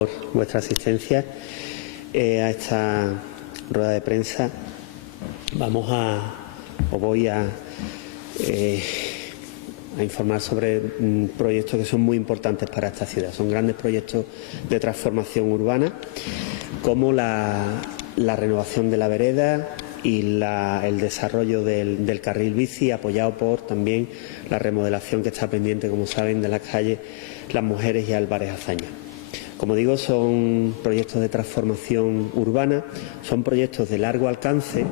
por vuestra asistencia a esta rueda de prensa. Voy a informar sobre proyectos que son muy importantes para esta ciudad. Son grandes proyectos de transformación urbana, como la renovación de la vereda y el desarrollo del carril bici, apoyado por también la remodelación que está pendiente, como saben, de las calles Las Mujeres y Álvarez Azaña. Como digo, son proyectos de transformación urbana, son proyectos de largo alcance,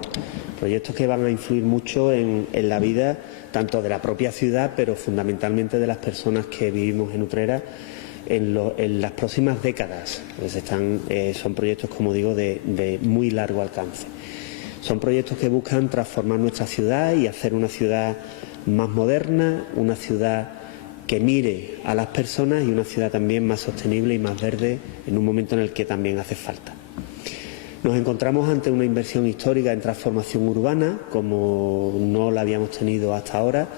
proyectos que van a influir mucho en la vida tanto de la propia ciudad, pero fundamentalmente de las personas que vivimos en Utrera en las próximas décadas. Pues son proyectos, como digo, de muy largo alcance. Son proyectos que buscan transformar nuestra ciudad y hacer una ciudad más moderna, una ciudad que mire a las personas y una ciudad también más sostenible y más verde en un momento en el que también hace falta. Nos encontramos ante una inversión histórica en transformación urbana, como no la habíamos tenido hasta ahora.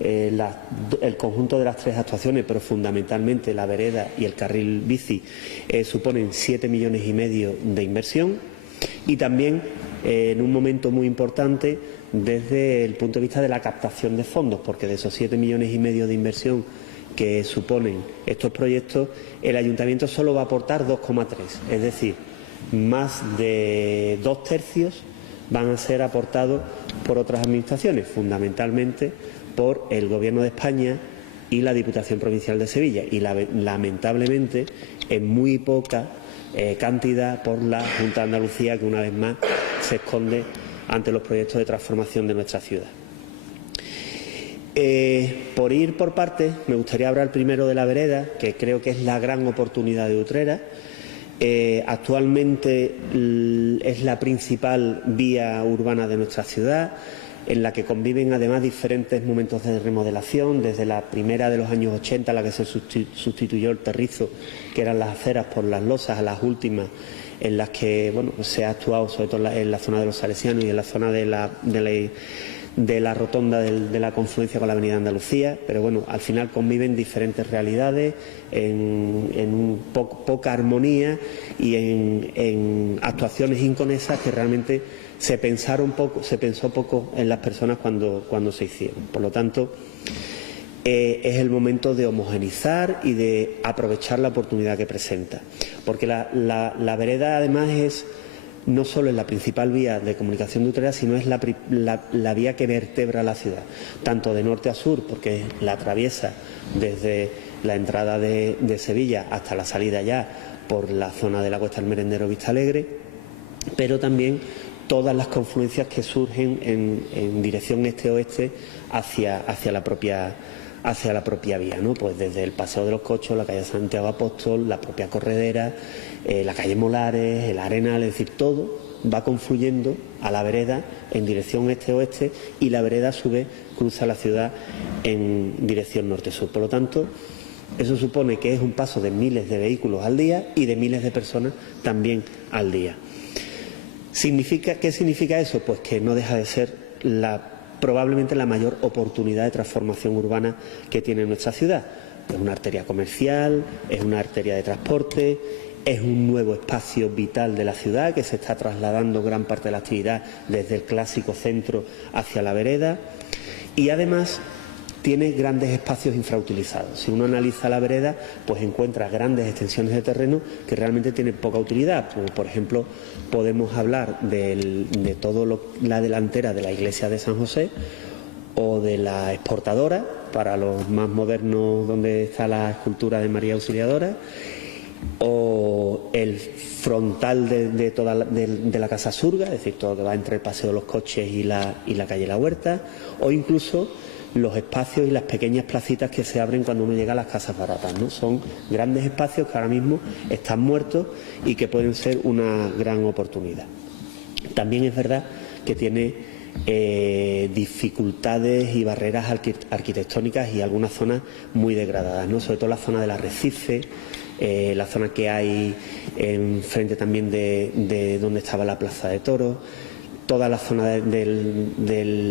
El conjunto de las tres actuaciones, pero fundamentalmente la vereda y el carril bici, suponen 7,5 millones de inversión, y también en un momento muy importante desde el punto de vista de la captación de fondos, porque de esos 7,5 millones de inversión que suponen estos proyectos, el Ayuntamiento solo va a aportar 2,3, es decir, más de 2/3 van a ser aportados por otras administraciones, fundamentalmente por el Gobierno de España y la Diputación Provincial de Sevilla, y lamentablemente en muy poca cantidad por la Junta de Andalucía, que una vez más se esconde ante los proyectos de transformación de nuestra ciudad. Por ir por partes, me gustaría hablar primero de la vereda, que creo que es la gran oportunidad de Utrera. Actualmente es la principal vía urbana de nuestra ciudad, en la que conviven además diferentes momentos de remodelación, desde la primera de los años 80, la que se sustituyó el terrizo, que eran las aceras, por las losas, a las últimas en las que se ha actuado sobre todo en la zona de los Salesianos y en la zona de la rotonda de la confluencia con la Avenida Andalucía, pero al final conviven diferentes realidades en poca armonía y en actuaciones inconexas que realmente se pensó poco en las personas cuando se hicieron. Por lo tanto, es el momento de homogeneizar y de aprovechar la oportunidad que presenta, porque la vereda además no solo es la principal vía de comunicación de Utrera, sino es la vía que vertebra la ciudad, tanto de norte a sur, porque la atraviesa desde la entrada de Sevilla hasta la salida ya por la zona de la Cuesta del Merendero Vista Alegre, pero también todas las confluencias que surgen en dirección este-oeste hacia la propia vía, ¿no? Pues desde el Paseo de los Cochos, la calle Santiago Apóstol, la propia Corredera, la calle Molares, el Arenal, es decir, todo va confluyendo a la vereda en dirección este-oeste, y la vereda a su vez cruza la ciudad en dirección norte-sur. Por lo tanto, eso supone que es un paso de miles de vehículos al día y de miles de personas también al día. ¿Qué significa eso? Pues que no deja de ser probablemente la mayor oportunidad de transformación urbana que tiene nuestra ciudad. Es una arteria comercial, es una arteria de transporte, es un nuevo espacio vital de la ciudad que se está trasladando gran parte de la actividad desde el clásico centro hacia la vereda, y además tiene grandes espacios infrautilizados. Si uno analiza la vereda, pues encuentra grandes extensiones de terreno que realmente tienen poca utilidad. Como por ejemplo, podemos hablar de toda la delantera de la iglesia de San José, o de la exportadora, para los más modernos, donde está la escultura de María Auxiliadora, o el frontal de la Casa Surga, es decir, todo lo que va entre el Paseo de los Coches y la calle La Huerta, o incluso los espacios y las pequeñas placitas que se abren cuando uno llega a las casas baratas, ¿no? Son grandes espacios que ahora mismo están muertos y que pueden ser una gran oportunidad. También es verdad que tiene dificultades y barreras arquitectónicas y algunas zonas muy degradadas, ¿no? Sobre todo la zona del Arrecife, la zona que hay enfrente también de donde estaba la Plaza de Toros. Toda la zona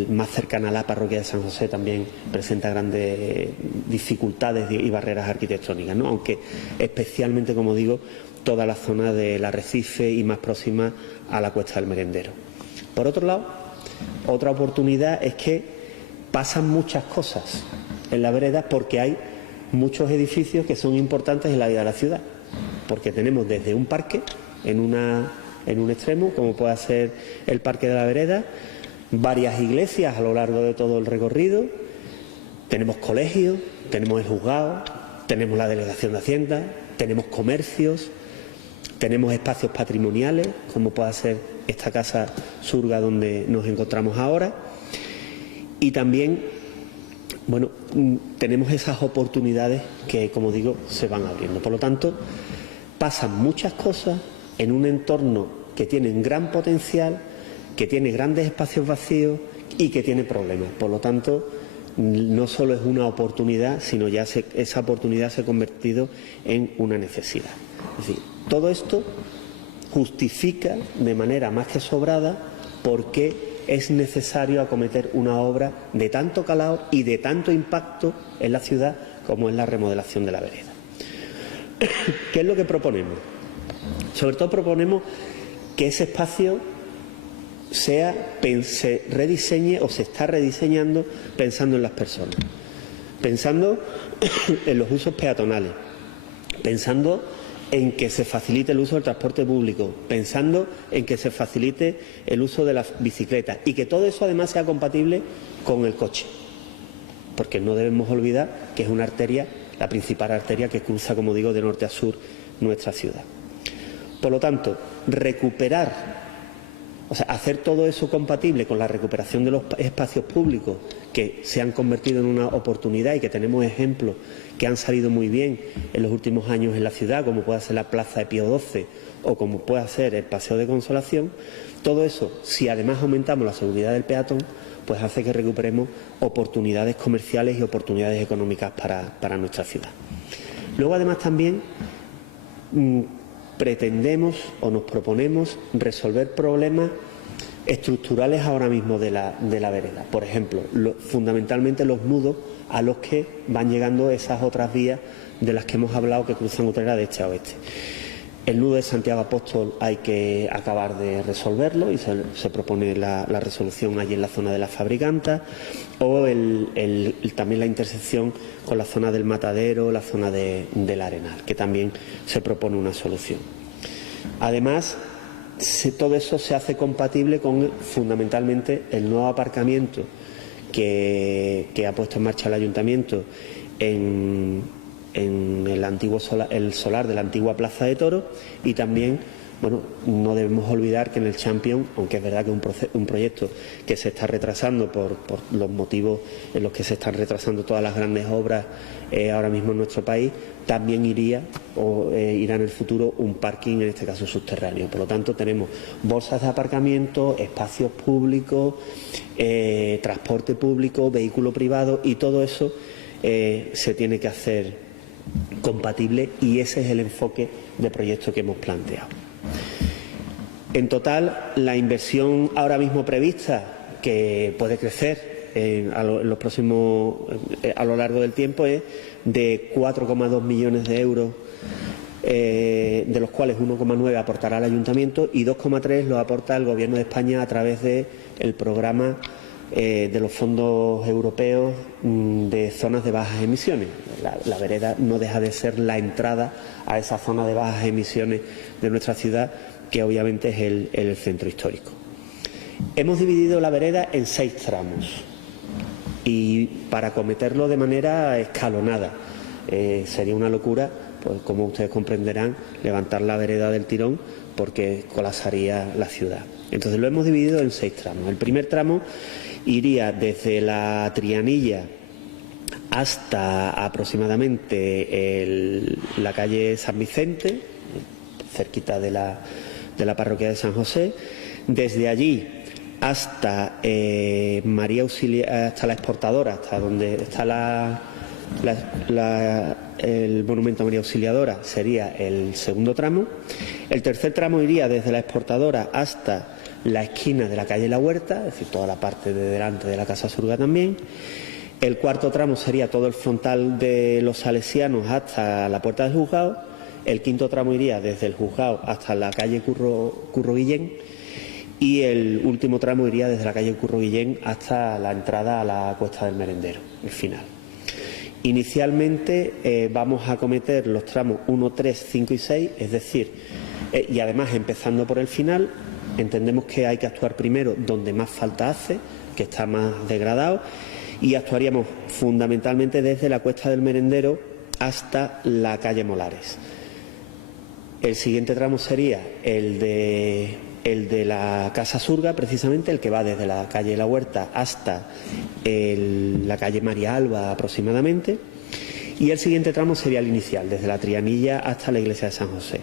más cercana a la parroquia de San José también presenta grandes dificultades y barreras arquitectónicas, ¿no? Aunque especialmente, como digo, toda la zona del Arrecife y más próxima a la Cuesta del Merendero. Por otro lado, otra oportunidad es que pasan muchas cosas en la vereda porque hay muchos edificios que son importantes en la vida de la ciudad, porque tenemos desde un parque en un extremo, como puede ser el Parque de la Vereda, varias iglesias a lo largo de todo el recorrido, tenemos colegios, tenemos el juzgado, tenemos la delegación de Hacienda, tenemos comercios, tenemos espacios patrimoniales, como puede ser esta casa Surga donde nos encontramos ahora, y también, bueno, tenemos esas oportunidades que, como digo, se van abriendo. Por lo tanto, pasan muchas cosas en un entorno que tiene un gran potencial, que tiene grandes espacios vacíos y que tiene problemas. Por lo tanto, no solo es una oportunidad, sino ya esa oportunidad se ha convertido en una necesidad. Es decir, todo esto justifica de manera más que sobrada por qué es necesario acometer una obra de tanto calado y de tanto impacto en la ciudad como es la remodelación de la vereda. ¿Qué es lo que proponemos? Sobre todo proponemos que ese espacio se rediseñe o se está rediseñando pensando en las personas, pensando en los usos peatonales, pensando en que se facilite el uso del transporte público, pensando en que se facilite el uso de las bicicletas y que todo eso además sea compatible con el coche, porque no debemos olvidar que es una arteria, la principal arteria que cruza, como digo, de norte a sur nuestra ciudad. Por lo tanto, hacer todo eso compatible con la recuperación de los espacios públicos que se han convertido en una oportunidad y que tenemos ejemplos que han salido muy bien en los últimos años en la ciudad, como puede ser la Plaza de Pío XII o como puede ser el Paseo de Consolación, todo eso, si además aumentamos la seguridad del peatón, pues hace que recuperemos oportunidades comerciales y oportunidades económicas para nuestra ciudad. Luego, además, también pretendemos o nos proponemos resolver problemas estructurales ahora mismo de la vereda. Por ejemplo, fundamentalmente los nudos a los que van llegando esas otras vías de las que hemos hablado que cruzan Utrera de este a oeste. El nudo de Santiago Apóstol hay que acabar de resolverlo y se propone la resolución allí en la zona de las Fabricantas, o también la intersección con la zona del Matadero, la zona del Arenal, que también se propone una solución. Además, todo eso se hace compatible con fundamentalmente el nuevo aparcamiento que ha puesto en marcha el Ayuntamiento en el antiguo el solar de la antigua Plaza de Toros, y también, bueno, no debemos olvidar que en el Champion, aunque es verdad que es un proyecto que se está retrasando por los motivos en los que se están retrasando todas las grandes obras ahora mismo en nuestro país, también irá en el futuro un parking, en este caso subterráneo. Por lo tanto, tenemos bolsas de aparcamiento, espacios públicos, transporte público, vehículo privado, y todo eso se tiene que hacer compatible, y ese es el enfoque de proyecto que hemos planteado. En total, la inversión ahora mismo prevista, que puede crecer a lo largo del tiempo, es de 4,2 millones de euros, de los cuales 1,9 aportará el Ayuntamiento y 2,3 lo aporta el Gobierno de España a través del programa de los fondos europeos de zonas de bajas emisiones. La vereda no deja de ser la entrada a esa zona de bajas emisiones de nuestra ciudad, que obviamente es el centro histórico. Hemos dividido la vereda en 6 tramos y para acometerlo de manera escalonada. Sería una locura, pues como ustedes comprenderán, levantar la vereda del tirón, porque colapsaría la ciudad. Entonces lo hemos dividido en 6 tramos. El primer tramo iría desde la Trianilla hasta aproximadamente la calle San Vicente, cerquita de la parroquia de San José. Desde allí hasta María Auxiliadora, hasta la Exportadora, hasta donde está el monumento a María Auxiliadora, sería el segundo tramo. El tercer tramo iría desde la Exportadora hasta la esquina de la calle La Huerta, es decir, toda la parte de delante de la Casa Surga también. El cuarto tramo sería todo el frontal de los Salesianos hasta la Puerta del Juzgado. El quinto tramo iría desde el Juzgado hasta la calle Curro Guillén y el último tramo iría desde la calle Curro Guillén hasta la entrada a la Cuesta del Merendero, el final. Inicialmente vamos a acometer los tramos 1, 3, 5 y 6, es decir, y además empezando por el final, entendemos que hay que actuar primero donde más falta hace, que está más degradado, y actuaríamos fundamentalmente desde la Cuesta del Merendero hasta la calle Molares. El siguiente tramo sería el de la Casa Surga, precisamente, el que va desde la calle La Huerta hasta la calle María Alba aproximadamente, y el siguiente tramo sería el inicial, desde la Trianilla hasta la iglesia de San José.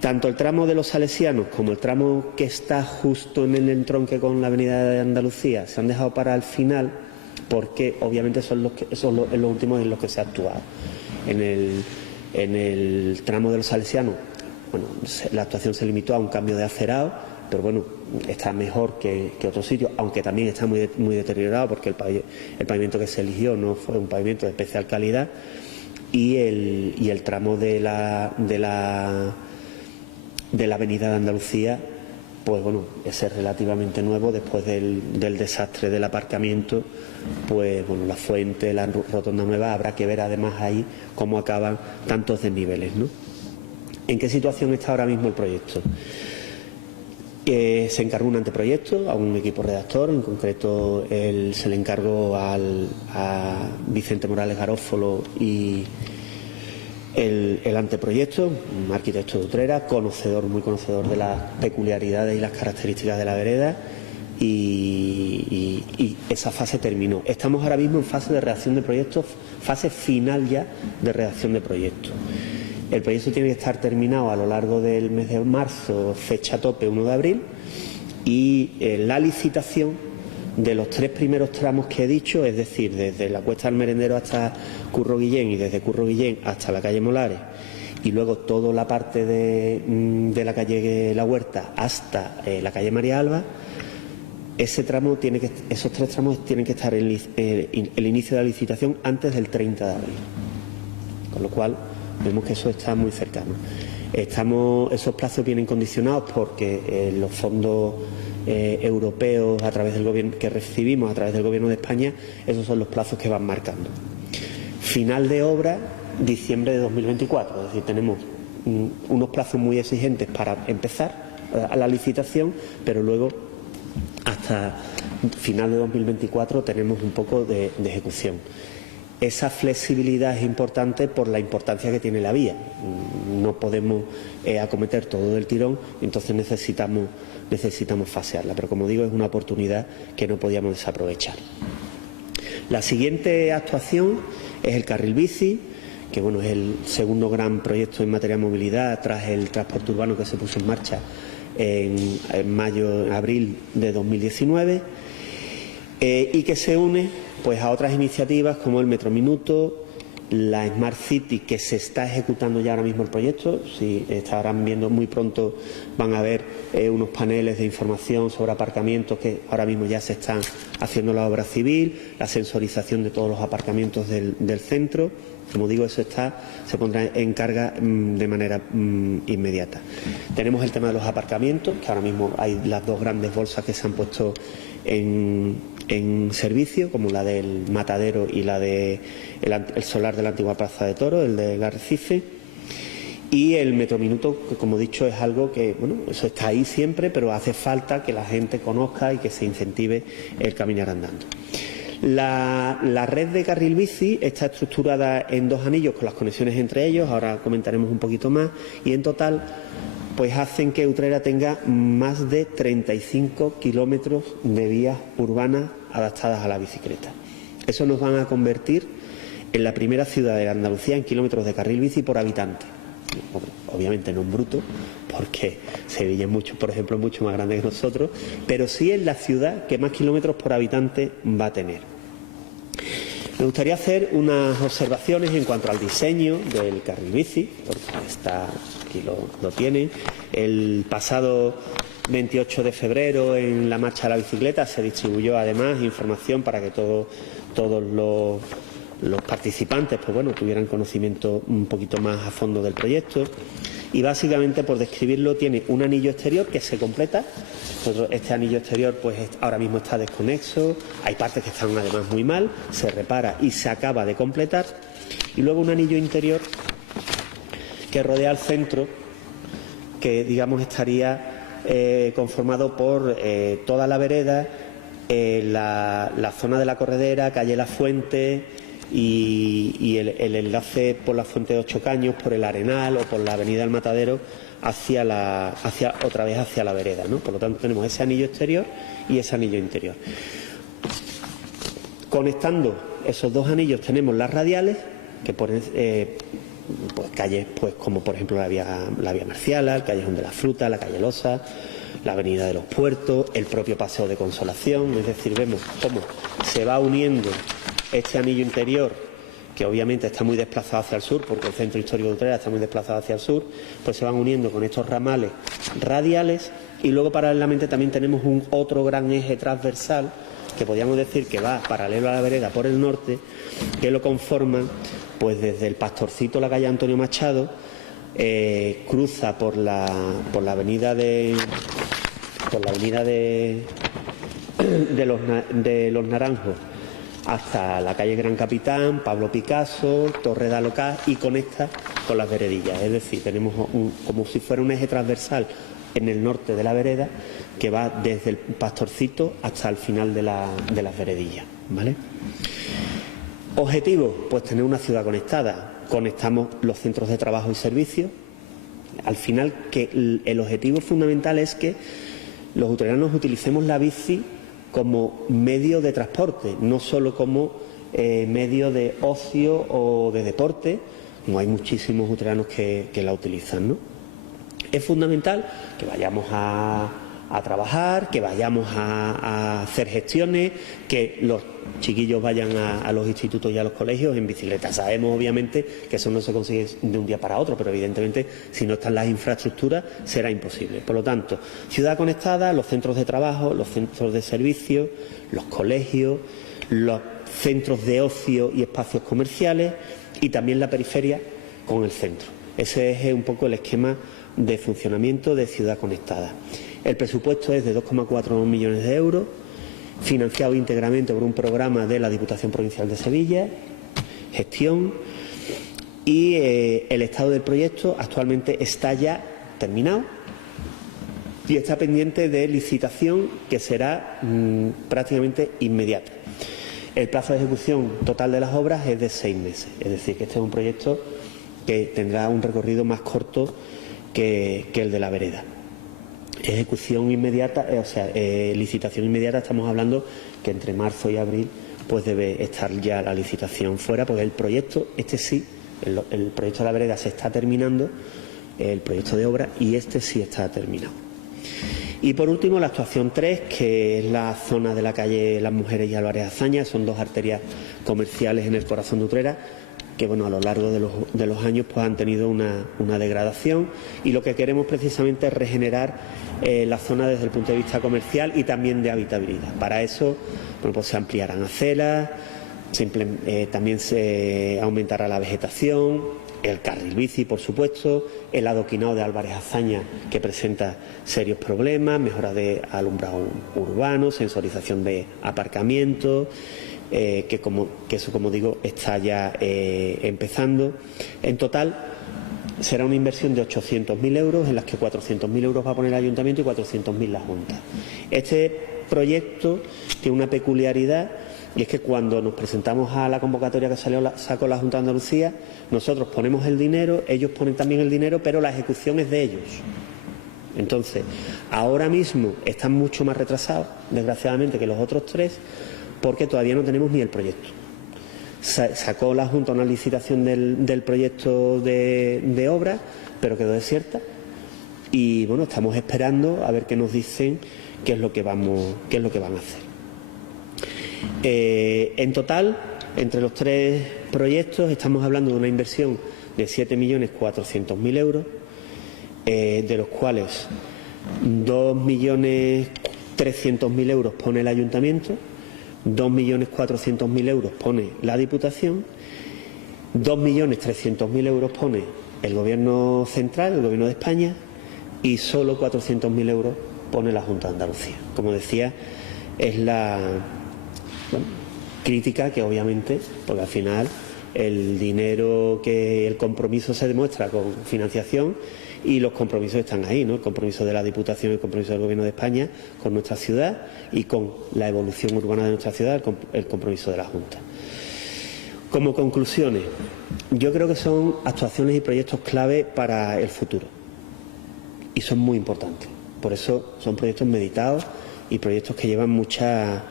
Tanto el tramo de los Salesianos como el tramo que está justo en el entronque con la avenida de Andalucía se han dejado para el final porque obviamente son los últimos en los que se ha actuado. En el tramo de los Salesianos, bueno, la actuación se limitó a un cambio de acerado, pero bueno, está mejor que otros sitios, aunque también está muy deteriorado porque el pavimento que se eligió no fue un pavimento de especial calidad, y el tramo de la avenida de Andalucía, pues bueno, ese es relativamente nuevo después del desastre del aparcamiento. Pues bueno, la fuente, la rotonda nueva, habrá que ver además ahí cómo acaban tantos desniveles, ¿no? ¿En qué situación está ahora mismo el proyecto? Se encargó un anteproyecto a un equipo redactor, en concreto se le encargó a Vicente Morales Garófolo y el anteproyecto, un arquitecto de Utrera, muy conocedor de las peculiaridades y las características de la vereda, y esa fase terminó. Estamos ahora mismo en fase de redacción de proyectos, fase final ya de redacción de proyectos. El proyecto tiene que estar terminado a lo largo del mes de marzo, fecha tope 1 de abril, y la licitación de los 3 primeros tramos que he dicho, es decir, desde la Cuesta del Merendero hasta Curro Guillén y desde Curro Guillén hasta la calle Molares, y luego toda la parte de la calle La Huerta hasta la calle María Alba, esos 3 tramos tienen que estar en el inicio de la licitación antes del 30 de abril. Con lo cual, vemos que eso está muy cercano. Esos plazos vienen condicionados porque los fondos europeos a través del gobierno que recibimos a través del Gobierno de España, esos son los plazos que van marcando. Final de obra, diciembre de 2024, es decir, tenemos unos plazos muy exigentes para empezar a la licitación, pero luego hasta final de 2024 tenemos un poco de ejecución. Esa flexibilidad es importante por la importancia que tiene la vía. No podemos acometer todo del tirón, entonces necesitamos fasearla. Pero como digo, es una oportunidad que no podíamos desaprovechar. La siguiente actuación es el carril bici, que bueno, es el segundo gran proyecto en materia de movilidad tras el transporte urbano que se puso en marcha en abril de 2019, y que se une pues a otras iniciativas como el Metro Minuto, la Smart City, que se está ejecutando ya ahora mismo el proyecto. Si estarán viendo muy pronto, van a ver unos paneles de información sobre aparcamientos que ahora mismo ya se están haciendo la obra civil, la sensorización de todos los aparcamientos del centro. Como digo, eso se pondrá en carga de manera inmediata. Tenemos el tema de los aparcamientos, que ahora mismo hay las 2 grandes bolsas que se han puesto en servicio, como la del Matadero y la del solar de la antigua Plaza de Toros, el del Arrecife. Y el Metro Minuto, que como he dicho, es algo que, bueno, eso está ahí siempre, pero hace falta que la gente conozca y que se incentive el caminar andando. La red de carril bici está estructurada en 2 anillos con las conexiones entre ellos, ahora comentaremos un poquito más, y en total pues hacen que Utrera tenga más de 35 kilómetros de vías urbanas adaptadas a la bicicleta. Eso nos van a convertir en la primera ciudad de Andalucía en kilómetros de carril bici por habitante. Obviamente no en bruto, porque Sevilla es por ejemplo, mucho más grande que nosotros, pero sí es la ciudad que más kilómetros por habitante va a tener. Me gustaría hacer unas observaciones en cuanto al diseño del carril bici, porque aquí lo tienen. El pasado 28 de febrero, en la marcha de la bicicleta, se distribuyó además información para que todos los participantes pues bueno, tuvieran conocimiento un poquito más a fondo del proyecto. Y básicamente, por describirlo, tiene un anillo exterior que se completa. Este anillo exterior pues ahora mismo está desconexo, hay partes que están además muy mal, se repara y se acaba de completar. Y luego un anillo interior que rodea el centro, que digamos estaría conformado por toda la vereda, la zona de la corredera, calle La Fuente y el enlace por la Fuente de Ocho Caños, por el Arenal o por la avenida del Matadero otra vez hacia la vereda, ¿no? Por lo tanto tenemos ese anillo exterior y ese anillo interior. Conectando esos dos anillos tenemos las radiales, que ponen pues calles pues como por ejemplo la vía Marciala, el Callejón de la Fruta, la calle Losa, la avenida de los Puertos, el propio Paseo de Consolación. Es decir, vemos cómo se va uniendo este anillo interior, que obviamente está muy desplazado hacia el sur, porque el centro histórico de Utrera está muy desplazado hacia el sur, pues se van uniendo con estos ramales radiales. Y luego paralelamente también tenemos otro gran eje transversal, que podríamos decir que va paralelo a la vereda por el norte, que lo conforman pues desde el Pastorcito, la calle Antonio Machado, cruza por la avenida de los Naranjos hasta la calle Gran Capitán, Pablo Picasso, Torre de Alocá, y conecta con las veredillas. Es decir, tenemos como si fuera un eje transversal en el norte de la vereda que va desde el Pastorcito hasta el final de las veredillas, ¿vale? Objetivo, pues tener una ciudad conectada. Conectamos los centros de trabajo y servicios. Al final, que el objetivo fundamental es que los utreranos utilicemos la bici como medio de transporte, no solo como medio de ocio o de deporte, como hay muchísimos utreranos que la utilizan, ¿no? Es fundamental que vayamos a trabajar, que vayamos a hacer gestiones, que los chiquillos vayan a los institutos y a los colegios en bicicleta. Sabemos, obviamente, que eso no se consigue de un día para otro, pero evidentemente, si no están las infraestructuras, será imposible. Por lo tanto, ciudad conectada, los centros de trabajo, los centros de servicios, los colegios, los centros de ocio y espacios comerciales, y también la periferia con el centro. Ese es un poco el esquema de funcionamiento de ciudad conectada. El presupuesto es de 2,4 millones de euros, financiado íntegramente por un programa de la Diputación Provincial de Sevilla, gestión, y el estado del proyecto actualmente está ya terminado y está pendiente de licitación, que será prácticamente inmediata. El plazo de ejecución total de las obras es de 6 meses, es decir, que este es un proyecto que tendrá un recorrido más corto que el de la vereda. Ejecución inmediata, licitación inmediata, estamos hablando que entre marzo y abril pues debe estar ya la licitación fuera, porque el proyecto, este sí, el proyecto de la vereda se está terminando, el proyecto de obra, y este sí está terminado. Y por último, la actuación 3, que es la zona de la calle Las Mujeres y Álvarez Azaña. Son dos arterias comerciales en el corazón de Utrera, que bueno, a lo largo de los años pues han tenido una degradación, y lo que queremos precisamente es regenerar la zona desde el punto de vista comercial y también de habitabilidad. Para eso bueno, pues se ampliarán aceras, también se aumentará la vegetación, el carril bici, por supuesto, el adoquinado de Álvarez Azaña, que presenta serios problemas, mejora de alumbrado urbano, sensorización de aparcamiento, que eso, como digo, está ya empezando. En total será una inversión de 800.000 euros, en las que 400.000 euros va a poner el Ayuntamiento y 400.000 la Junta. Este proyecto tiene una peculiaridad, y es que cuando nos presentamos a la convocatoria que sacó la Junta de Andalucía, nosotros ponemos el dinero, ellos ponen también el dinero, pero la ejecución es de ellos. Entonces, ahora mismo están mucho más retrasados, desgraciadamente, que los otros tres, porque todavía no tenemos ni el proyecto. Sacó la Junta una licitación del proyecto de obra, pero quedó desierta, y bueno, estamos esperando a ver qué nos dicen, qué es lo que van a hacer. En total, entre los tres proyectos, estamos hablando de una inversión de 7.400.000 euros, de los cuales 2.300.000 euros pone el Ayuntamiento, 2.400.000 euros pone la Diputación, 2.300.000 euros pone el Gobierno central, el Gobierno de España, y solo 400.000 euros pone la Junta de Andalucía. Como decía, es la crítica que obviamente, porque al final el dinero, que el compromiso se demuestra con financiación y los compromisos están ahí, ¿no? El compromiso de la Diputación, el compromiso del Gobierno de España con nuestra ciudad y con la evolución urbana de nuestra ciudad, el compromiso de la Junta. Como conclusiones, yo creo que son actuaciones y proyectos clave para el futuro y son muy importantes. Por eso son proyectos meditados y proyectos que llevan muchas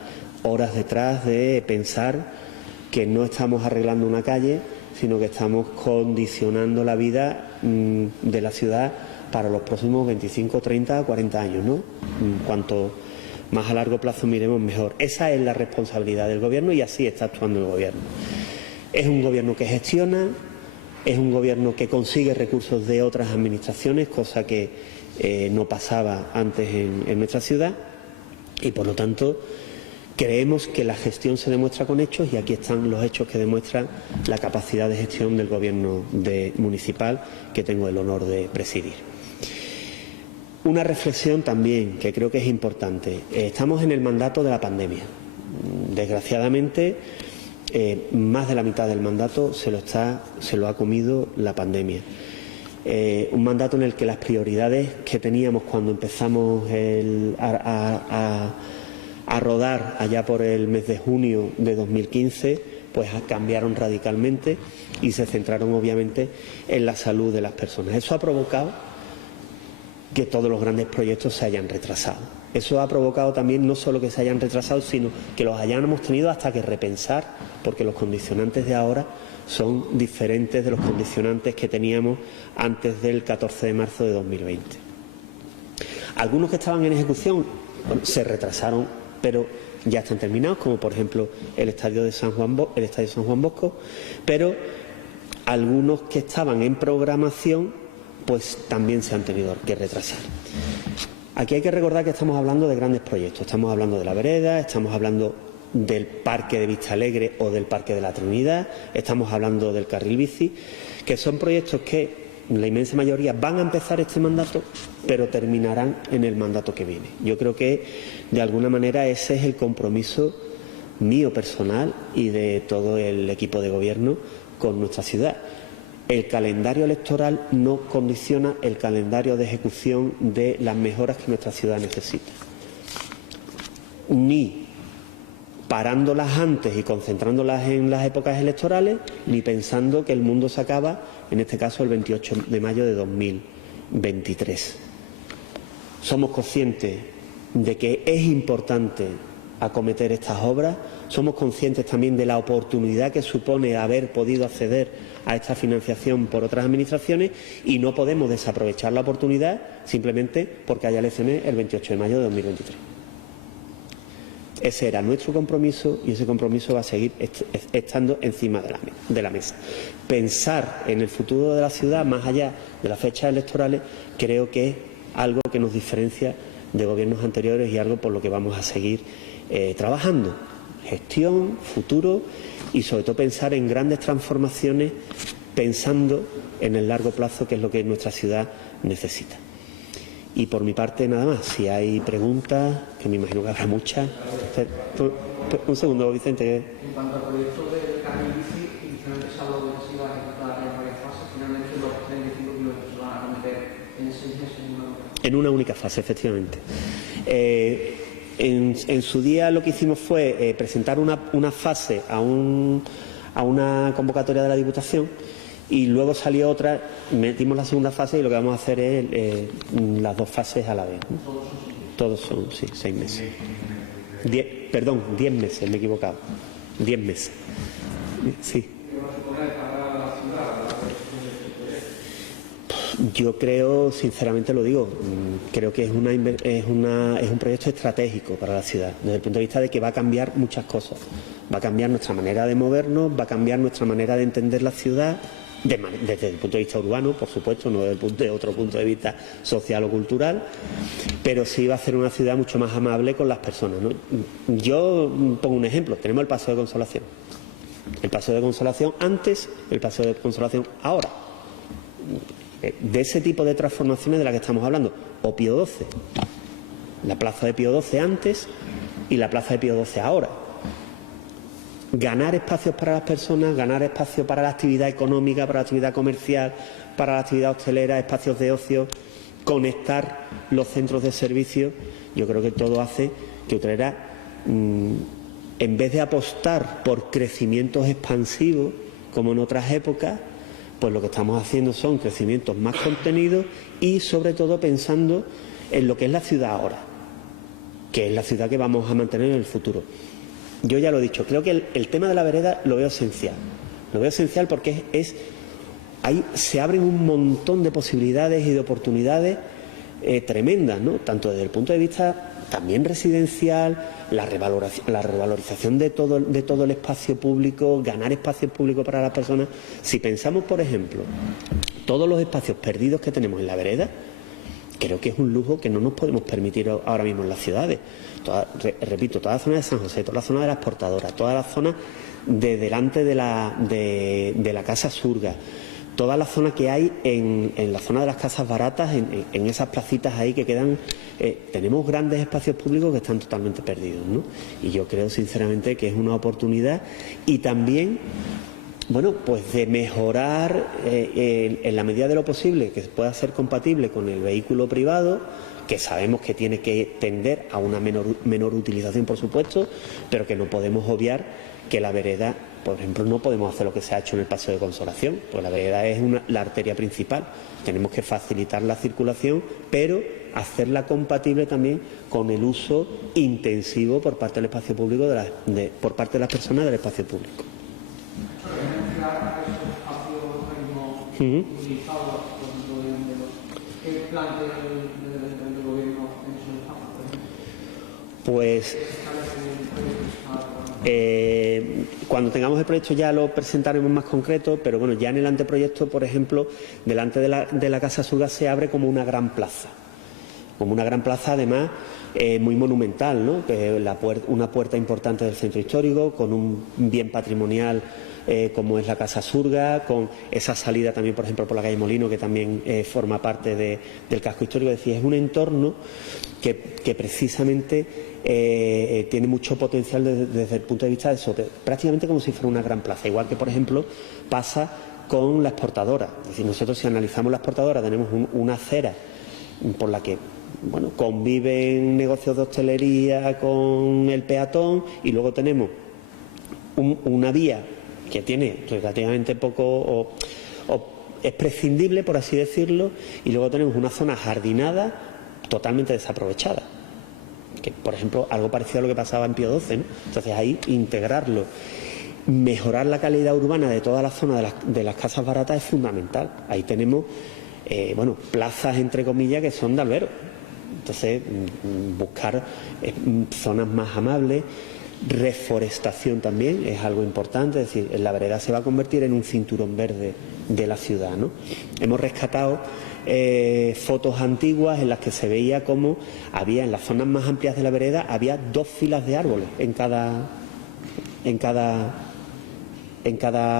horas detrás de pensar que no estamos arreglando una calle, sino que estamos condicionando la vida de la ciudad para los próximos 25, 30, 40 años, ¿no? Cuanto más a largo plazo miremos, mejor. Esa es la responsabilidad del Gobierno y así está actuando el Gobierno. Es un Gobierno que gestiona, es un Gobierno que consigue recursos de otras administraciones, cosa que no pasaba antes en nuestra ciudad, y por lo tanto creemos que la gestión se demuestra con hechos y aquí están los hechos que demuestran la capacidad de gestión del Gobierno municipal que tengo el honor de presidir. Una reflexión también que creo que es importante. Estamos en el mandato de la pandemia. Desgraciadamente, más de la mitad del mandato se lo ha comido la pandemia. Un mandato en el que las prioridades que teníamos cuando empezamos a rodar allá por el mes de junio de 2015, pues cambiaron radicalmente y se centraron obviamente en la salud de las personas. Eso ha provocado que todos los grandes proyectos se hayan retrasado. Eso ha provocado también no solo que se hayan retrasado, sino que los hayamos tenido hasta que repensar, porque los condicionantes de ahora son diferentes de los condicionantes que teníamos antes del 14 de marzo de 2020. Algunos que estaban en ejecución, se retrasaron, pero ya están terminados, como por ejemplo el estadio de San Juan Bosco, pero algunos que estaban en programación, pues también se han tenido que retrasar. Aquí hay que recordar que estamos hablando de grandes proyectos, estamos hablando de la vereda, estamos hablando del Parque de Vista Alegre o del Parque de la Trinidad, estamos hablando del carril bici, que son proyectos que la inmensa mayoría van a empezar este mandato, pero terminarán en el mandato que viene. Yo creo que, de alguna manera, ese es el compromiso mío personal y de todo el equipo de Gobierno con nuestra ciudad. El calendario electoral no condiciona el calendario de ejecución de las mejoras que nuestra ciudad necesita. Ni parándolas antes y concentrándolas en las épocas electorales, ni pensando que el mundo se acaba, en este caso el 28 de mayo de 2023. Somos conscientes de que es importante acometer estas obras, somos conscientes también de la oportunidad que supone haber podido acceder a esta financiación por otras administraciones y no podemos desaprovechar la oportunidad simplemente porque haya elecciones el 28 de mayo de 2023. Ese era nuestro compromiso y ese compromiso va a seguir estando encima de la mesa. Pensar en el futuro de la ciudad más allá de las fechas electorales creo que es algo que nos diferencia de gobiernos anteriores y algo por lo que vamos a seguir trabajando. Gestión, futuro y sobre todo pensar en grandes transformaciones pensando en el largo plazo, que es lo que nuestra ciudad necesita. Y por mi parte nada más. Si hay preguntas, que me imagino que habrá muchas. Un segundo, Vicente. En cuanto al proyecto del carril bici, inicialmente se habló de que se iba a ejecutar en varias fases. Finalmente los 35 kilómetros se van a acometer en 6 meses. En una única fase, efectivamente. En su día lo que hicimos fue presentar una fase a una convocatoria de la Diputación y luego salió otra, metimos la segunda fase y lo que vamos a hacer es las dos fases a la vez, ¿no? Todos son, sí, 6 meses. 10 meses, me he equivocado. 10 meses. Sí. Yo creo, sinceramente lo digo, creo que es un proyecto estratégico para la ciudad, desde el punto de vista de que va a cambiar muchas cosas. Va a cambiar nuestra manera de movernos, va a cambiar nuestra manera de entender la ciudad, desde el punto de vista urbano, por supuesto, no desde otro punto de vista social o cultural, pero sí va a ser una ciudad mucho más amable con las personas, ¿no? Yo pongo un ejemplo, tenemos el Paseo de Consolación. El Paseo de Consolación antes, el Paseo de Consolación ahora. De ese tipo de transformaciones de las que estamos hablando. O Pío XII. La plaza de Pío XII antes y la plaza de Pío XII ahora. Ganar espacios para las personas, ganar espacios para la actividad económica, para la actividad comercial, para la actividad hostelera, espacios de ocio, conectar los centros de servicio. Yo creo que todo hace que Utrera, en vez de apostar por crecimientos expansivos, como en otras épocas, pues lo que estamos haciendo son crecimientos más contenidos y, sobre todo, pensando en lo que es la ciudad ahora, que es la ciudad que vamos a mantener en el futuro. Yo ya lo he dicho, creo que el tema de la vereda lo veo esencial. Lo veo esencial porque ahí se abren un montón de posibilidades y de oportunidades tremendas, ¿no? Tanto desde el punto de vista también residencial, la revalorización de todo el espacio público, ganar espacios públicos para las personas. Si pensamos, por ejemplo, todos los espacios perdidos que tenemos en la vereda, creo que es un lujo que no nos podemos permitir ahora mismo en las ciudades. Repito, toda la zona de San José, toda la zona de la Exportadora, toda la zona de delante de la Casa Surga, toda la zona que hay en la zona de las casas baratas, en esas placitas ahí que quedan, tenemos grandes espacios públicos que están totalmente perdidos, ¿no? Y yo creo sinceramente que es una oportunidad y también, bueno, pues de mejorar en la medida de lo posible, que pueda ser compatible con el vehículo privado, que sabemos que tiene que tender a una menor utilización, por supuesto, pero que no podemos obviar que la vereda, por ejemplo, no podemos hacer lo que se ha hecho en el Paseo de Consolación, pues la vereda es la arteria principal. Tenemos que facilitar la circulación, pero hacerla compatible también con el uso intensivo por parte del espacio público, por parte de las personas del espacio público. ¿Qué plan del gobierno en su etapa, por ejemplo? Pues cuando tengamos el proyecto ya lo presentaremos más concreto, pero bueno, ya en el anteproyecto, por ejemplo, delante de la Casa Surga se abre como una gran plaza. Como una gran plaza, además, muy monumental, ¿no? Una puerta importante del centro histórico, con un bien patrimonial como es la Casa Surga, con esa salida también, por ejemplo, por la calle Molino, que también forma parte del casco histórico. Es decir, es un entorno que precisamente tiene mucho potencial desde el punto de vista de eso, prácticamente como si fuera una gran plaza. Igual que, por ejemplo, pasa con la Exportadora. Es decir, nosotros, si analizamos la Exportadora, tenemos una acera por la que, bueno, conviven negocios de hostelería con el peatón, y luego tenemos una vía que tiene relativamente poco o es prescindible, por así decirlo, y luego tenemos una zona jardinada totalmente desaprovechada, que, por ejemplo, algo parecido a lo que pasaba en Pío XII, ¿no? Entonces ahí integrarlo, mejorar la calidad urbana de toda la zona de las casas baratas es fundamental. Ahí tenemos plazas, entre comillas, que son de albero. Entonces, buscar zonas más amables. Reforestación también es algo importante, es decir, la vereda se va a convertir en un cinturón verde de la ciudad, ¿no? Hemos rescatado fotos antiguas en las que se veía cómo había, en las zonas más amplias de la vereda, había 2 filas de árboles en cada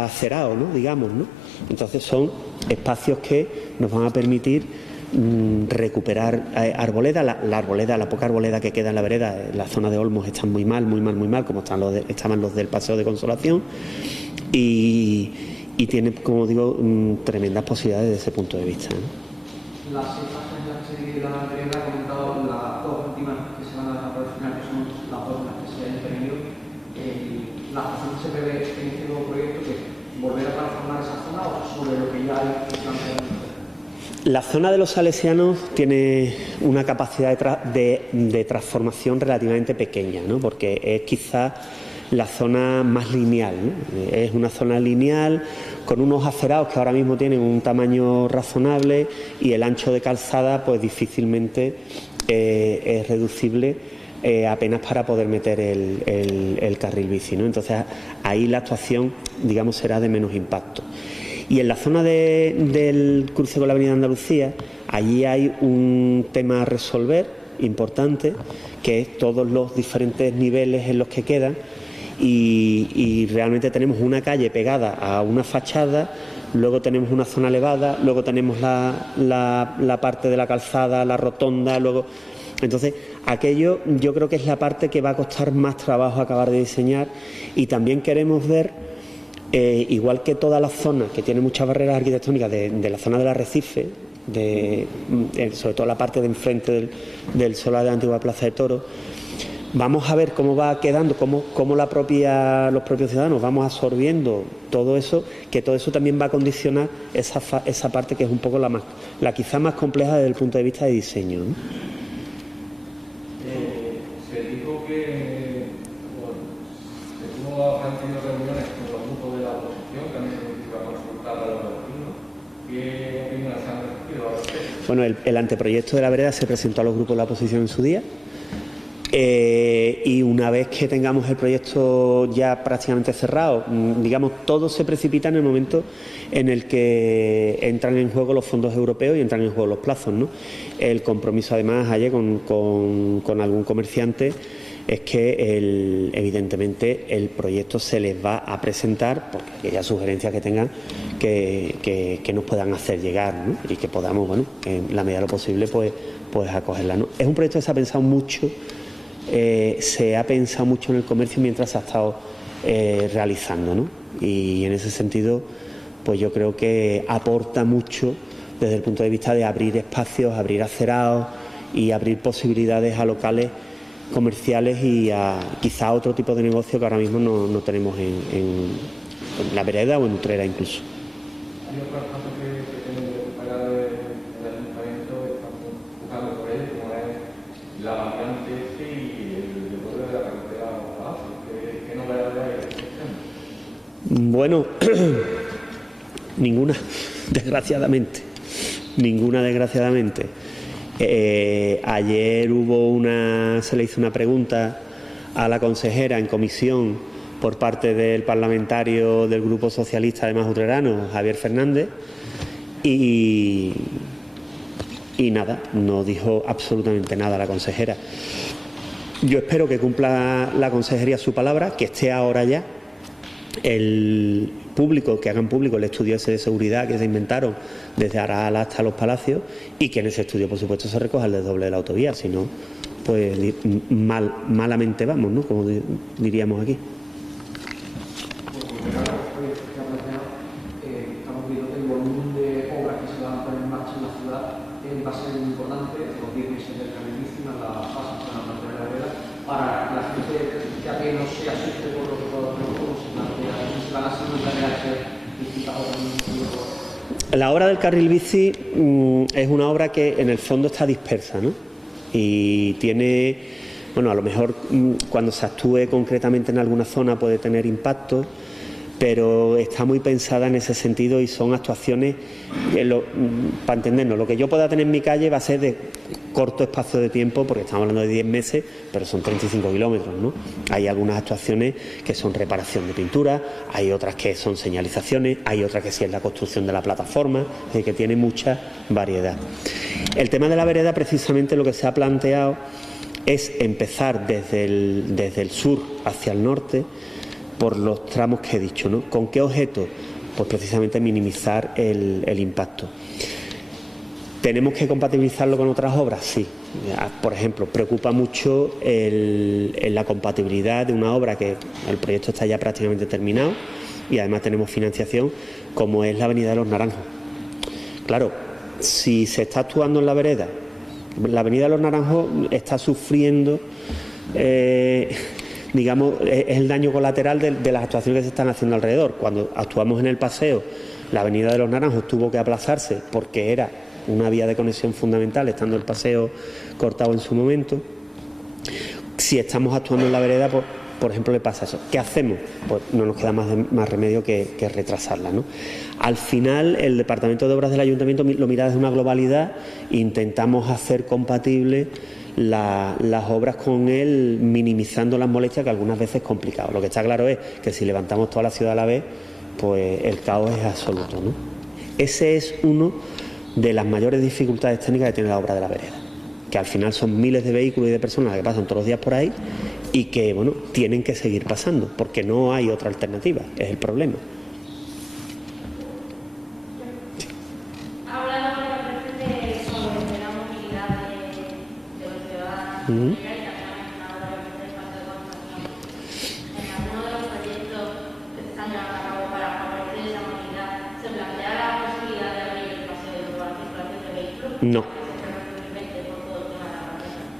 acerado, ¿no? Digamos, ¿no? Entonces son espacios que nos van a permitir recuperar arboleda, la poca arboleda que queda en la vereda. La zona de Olmos está muy mal, como estaban los del Paseo de Consolación, y tiene, como digo, tremendas posibilidades desde ese punto de vista, ¿no? Las imágenes en las que se divide la vereda, ha comentado las dos últimas que se van a dejar para el final, que son las dos en las que se ha intervenido. La acción que se prevé en este nuevo proyecto, que volver a transformar esa zona o sobre lo que ya hay planteado. La zona de los Salesianos tiene una capacidad de transformación relativamente pequeña, ¿no? Porque es quizá la zona más lineal, ¿no? Es una zona lineal con unos acerados que ahora mismo tienen un tamaño razonable, y el ancho de calzada pues difícilmente es reducible apenas para poder meter el carril bici, ¿no? Entonces ahí la actuación, digamos, será de menos impacto. Y en la zona del cruce con la Avenida Andalucía, allí hay un tema a resolver importante, que es todos los diferentes niveles en los que quedan, y realmente tenemos una calle pegada a una fachada, luego tenemos una zona elevada, luego tenemos la parte de la calzada, la rotonda, luego... Entonces, aquello yo creo que es la parte que va a costar más trabajo acabar de diseñar, y también queremos ver, igual que toda la zona que tiene muchas barreras arquitectónicas de la zona del Arrecife, sobre todo la parte de enfrente del solar de la antigua Plaza de Toros, vamos a ver cómo va quedando, cómo los propios ciudadanos vamos absorbiendo todo eso, que todo eso también va a condicionar esa parte que es un poco la quizá más compleja desde el punto de vista de diseño, ¿no? Se dijo que han tenido reuniones con los grupos de la oposición, que han iba a consultar a los vecinos. ¿Qué opiniones han recibido? Bueno, el anteproyecto de la vereda se presentó a los grupos de la oposición en su día. Y una vez que tengamos el proyecto ya prácticamente cerrado, digamos, todo se precipita en el momento en el que entran en juego los fondos europeos y entran en juego los plazos, ¿no? El compromiso, además, ayer con algún comerciante, es que evidentemente el proyecto se les va a presentar, porque aquellas sugerencias que tengan que nos puedan hacer llegar, ¿no? Y que podamos, bueno, en la medida de lo posible, pues acogerla, ¿no? Es un proyecto que se ha pensado mucho. Se ha pensado mucho en el comercio mientras se ha estado realizando, ¿no? Y en ese sentido, pues yo creo que aporta mucho desde el punto de vista de abrir espacios, abrir acerados y abrir posibilidades a locales comerciales y a quizá otro tipo de negocio que ahora mismo no tenemos en la vereda o en Utrera incluso. Hay otros casos que tienen fuera del ayuntamiento, están buscando por ello, como es la variante y el borde de la carretera Palacio. ¿Qué novedades hay en este tema? Bueno, ninguna, desgraciadamente. Ayer se le hizo una pregunta a la consejera en comisión por parte del parlamentario del Grupo Socialista, además utrerano, Javier Fernández, y nada, no dijo absolutamente nada la consejera. Yo espero que cumpla la consejería su palabra, que esté ahora ya que hagan público el estudio ese de seguridad que se inventaron desde Aral hasta los Palacios, y que en ese estudio, por supuesto, se recoja el desdoble de la autovía, si no, pues malamente vamos, ¿no? Como diríamos aquí. Estamos viendo que el volumen de obras que se van a poner en marcha en la ciudad va a ser muy importante, los 10 meses del carril bici, la fase de la parte de la vereda, para la gente que a que no se asuste por lo que todo se plantea, se van a hacer muy reales distintas obras. La obra del carril bici es una obra que en el fondo está dispersa, ¿no? Y tiene, bueno, a lo mejor cuando se actúe concretamente en alguna zona puede tener impacto, pero está muy pensada en ese sentido y son actuaciones que, para entendernos, lo que yo pueda tener en mi calle va a ser de corto espacio de tiempo, porque estamos hablando de 10 meses, pero son 35 kilómetros, ¿no? Hay algunas actuaciones que son reparación de pintura, hay otras que son señalizaciones, hay otras que sí es la construcción de la plataforma, es decir, que tiene mucha variedad. El tema de la vereda, precisamente lo que se ha planteado es empezar desde el sur hacia el norte, por los tramos que he dicho, ¿no? ¿Con qué objeto? Pues precisamente minimizar el impacto. ¿Tenemos que compatibilizarlo con otras obras? Sí. Por ejemplo, preocupa mucho la compatibilidad de una obra que el proyecto está ya prácticamente terminado y además tenemos financiación, como es la Avenida de los Naranjos. Claro, si se está actuando en la vereda, la Avenida de los Naranjos está sufriendo... digamos, es el daño colateral de las actuaciones que se están haciendo alrededor. Cuando actuamos en el paseo, la Avenida de los Naranjos tuvo que aplazarse porque era una vía de conexión fundamental, estando el paseo cortado en su momento. Si estamos actuando en la vereda, por ejemplo, le pasa eso. ¿Qué hacemos? Pues no nos queda más remedio que retrasarla, ¿no? Al final, el Departamento de Obras del Ayuntamiento lo mira desde una globalidad e intentamos hacer compatible las obras con él, minimizando las molestias, que algunas veces es complicado. Lo que está claro es que si levantamos toda la ciudad a la vez, pues el caos es absoluto, ¿no? Ese es uno de las mayores dificultades técnicas que tiene la obra de la vereda, que al final son miles de vehículos y de personas que pasan todos los días por ahí y que, bueno, tienen que seguir pasando, porque no hay otra alternativa, es el problema. Ha hablado sobre la movilidad de los ciudadanos. No.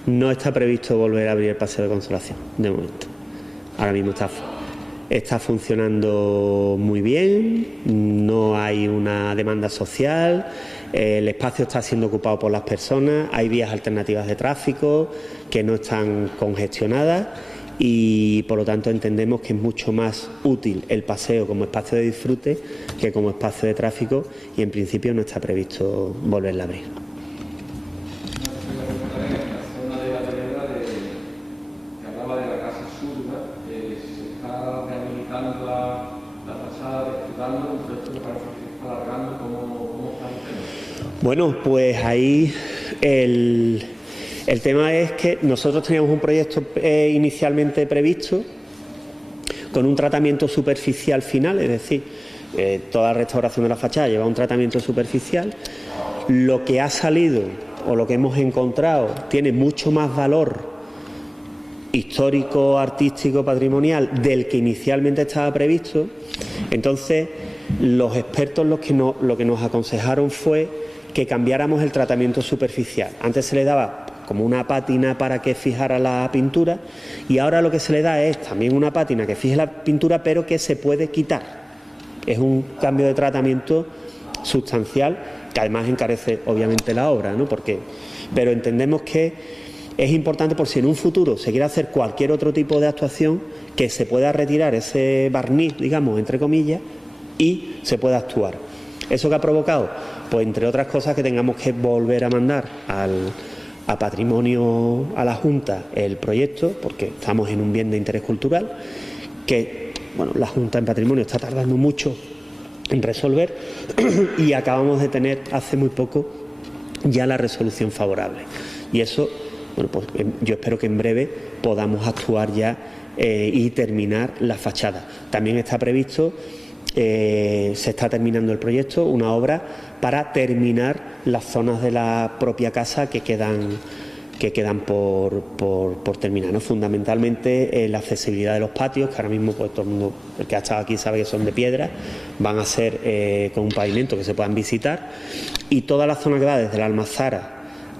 No está previsto volver a abrir el paseo de Consolación, de momento. Ahora mismo está funcionando muy bien, no hay una demanda social, el espacio está siendo ocupado por las personas, hay vías alternativas de tráfico que no están congestionadas y, por lo tanto, entendemos que es mucho más útil el paseo como espacio de disfrute que como espacio de tráfico y, en principio, no está previsto volverla a abrir. Bueno, pues ahí el tema es que nosotros teníamos un proyecto inicialmente previsto con un tratamiento superficial final, es decir, toda la restauración de la fachada lleva un tratamiento superficial. Lo que ha salido o lo que hemos encontrado tiene mucho más valor histórico, artístico, patrimonial del que inicialmente estaba previsto. Entonces, los expertos lo que nos aconsejaron fue que cambiáramos el tratamiento superficial. Antes se le daba como una pátina para que fijara la pintura y ahora lo que se le da es también una pátina que fije la pintura, pero que se puede quitar. Es un cambio de tratamiento sustancial que además encarece obviamente la obra, ¿no? Pero entendemos que es importante por si en un futuro se quiere hacer cualquier otro tipo de actuación, que se pueda retirar ese barniz, digamos, entre comillas, y se pueda actuar. ¿Eso que ha provocado? Pues, entre otras cosas, que tengamos que volver a mandar a Patrimonio, a la Junta, el proyecto, porque estamos en un bien de interés cultural, que, bueno, la Junta en Patrimonio está tardando mucho en resolver y acabamos de tener hace muy poco ya la resolución favorable. Y eso, bueno, pues yo espero que en breve podamos actuar ya y terminar la fachada. También está previsto, se está terminando el proyecto, una obra para terminar las zonas de la propia casa que quedan por terminar, ¿no? Fundamentalmente la accesibilidad de los patios, que ahora mismo pues todo el mundo, el que ha estado aquí sabe que son de piedra, van a ser con un pavimento que se puedan visitar, y toda la zona que va desde la Almazara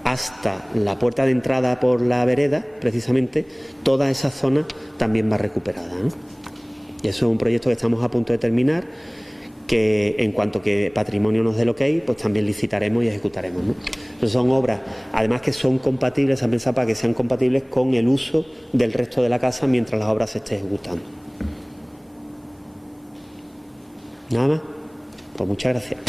hasta la puerta de entrada por la vereda, precisamente, toda esa zona también va recuperada, ¿no? Y eso es un proyecto que estamos a punto de terminar, que en cuanto que Patrimonio nos dé el ok, pues también licitaremos y ejecutaremos, ¿no? Entonces son obras, además, que son compatibles, se han pensado para que sean compatibles con el uso del resto de la casa mientras las obras se estén ejecutando. Nada más. Pues muchas gracias.